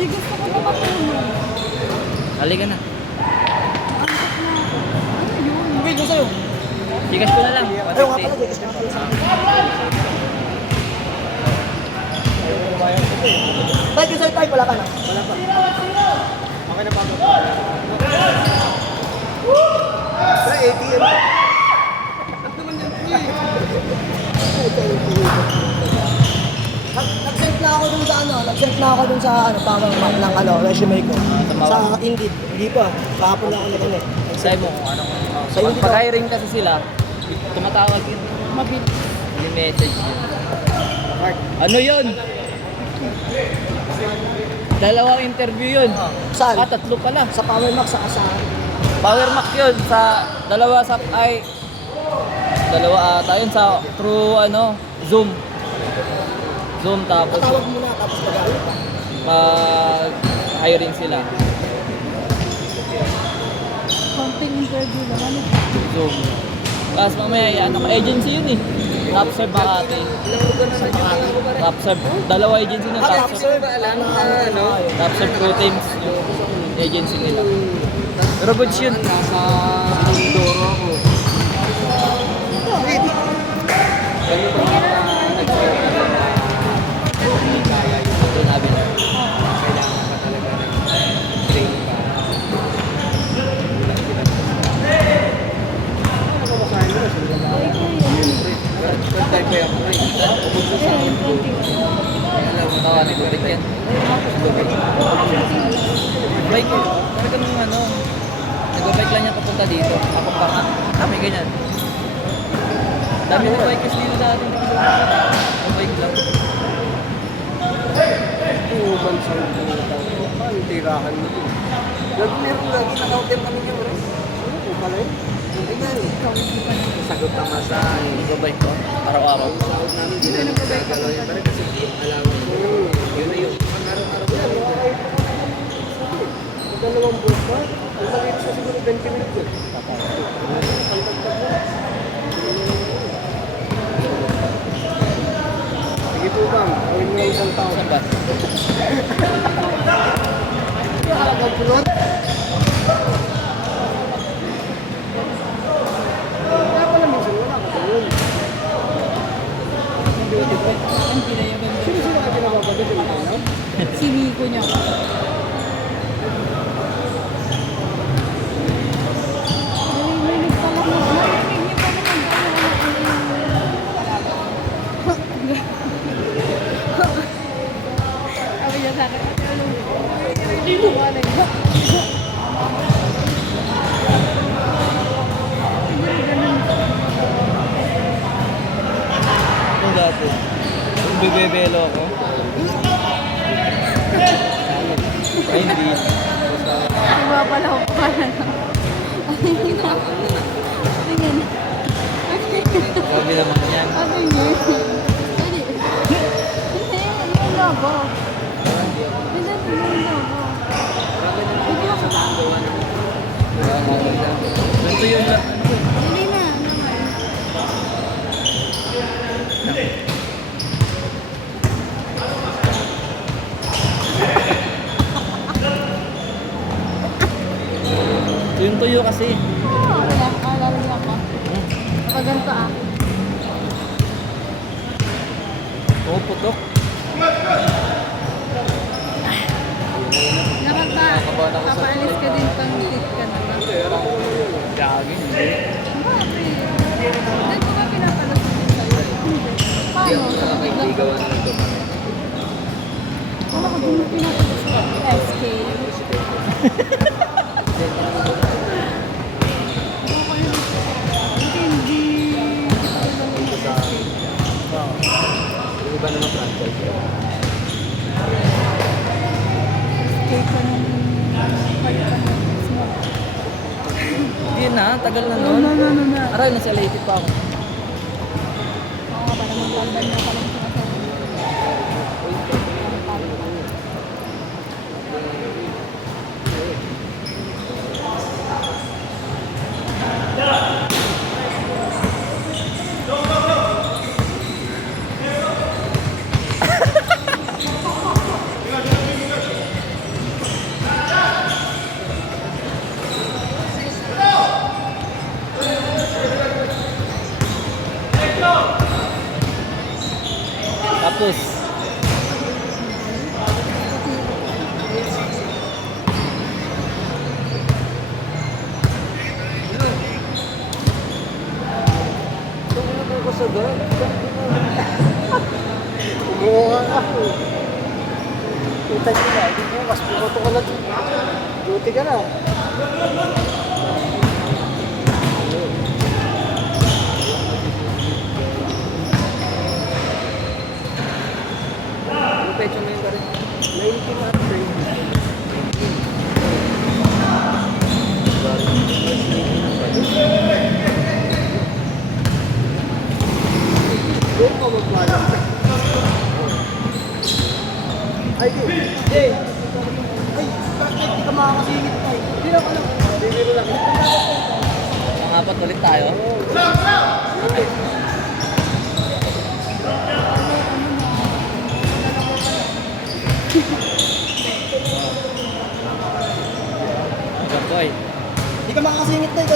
Hindi gusto ko na matulog. Halika na. Ano yun? Okay, doon sa'yo. Gigas ko na lang. Ayaw nga pala, Jekas nga pala sa akin. Tayo ka sa'yo, tayo. Wala ka na. Wala pa. Okay na pa mo. Sa ATM. Nag-send na ako dun sa ano, nag-send na ako dun sa ano, power map ng ano, resume ko. Sa Indeed, hindi pa. Kahapon na ako nag-ano. Sabi mo kung ano. Sa Indeed Pag hiring kasi sila, tumatawag yun. Mabilis. May message yun. Ano yun? Dalawang interview yun. Saan? Tatlo pala. Sa power map, sa asahan. Power Mac yun sa dalawa sa dalawa ata yun sa through ano Zoom tapos Patawag muna, tapos mag-ano pa. hiring sila Konting interview lang. Ano? Zoom tapos mamaya ano agency yun eh Tapserve Makati Tapserve dalawa agency na Tapserve Tapserve Pro Teams yung agency nila pero goods yun nasa Mindoro ako bike talagang ano nag-bike lang niya papunta dito ako pa nga kami ganyan dami na bike kasi dito sa ating bike lang Uban sa ang tirahan mo ito. Meron lagi na hotel kami niya, bro. Ano pala yun? sagot na masahe nag-bike ko araw-araw Sahod namin, hindi na nagkagalaw yun. Pero kasi alam mo, yun na yun. Araw-araw yan. Dalawang buwan ba? Ang maliit siya siguro 20 minutes yun. Sige po bang, gawin mo lang isang taon. saan ba? Ang pulot? Wala pala minsan, wala ka sa yun. Ang pinayagan Sino sila ka pinababagod yung ano? Si Nico niya. Narinig pala mo. Narinig niyo pala sabi niya sa akin, hindi mo wala ka. Kung dati kung bibebelo ako ay hindi Diba pala ako pala. Tingin. grabe naman yan Ano yun? Hindi. Hindi na ba? Hindi na ba? Hindi ako sa ganito yun lang Hindi na. yung tuyo kasi Alala niya ako. Kapag ganito pumuputok Dapat ba? Nakabahan ako sa- Papaalis ka din pang tit ka na ba? gagi Bakit? Hindi ko ba pinapalas din sa'yo? Paano? nakakaibigawan na ito Wala ko din pinapalas ka. SK. Hindi. Yung iba naman franchise. SK pa nung palitan ng smoke. hindi na tagal na No, nun no, no, no, no. aray nasa Leyte pa ako Oo, parang magkalban niya pa lang sinasabi. Kuskus. Ito mo ko sa daan. Umuha ka. Utay ko na. Hindi mo, mas pumato ka na. Duty ka na. Ano pecho mo yun ka rin? 19 at 20. Doon ka magpala. Ay, Jay! Ay, bakit di ka makakasingit tayo? Hindi na ka lang. Bibiro lang. Pangapat ulit tayo. Boy. Di ka makakasingit tayo.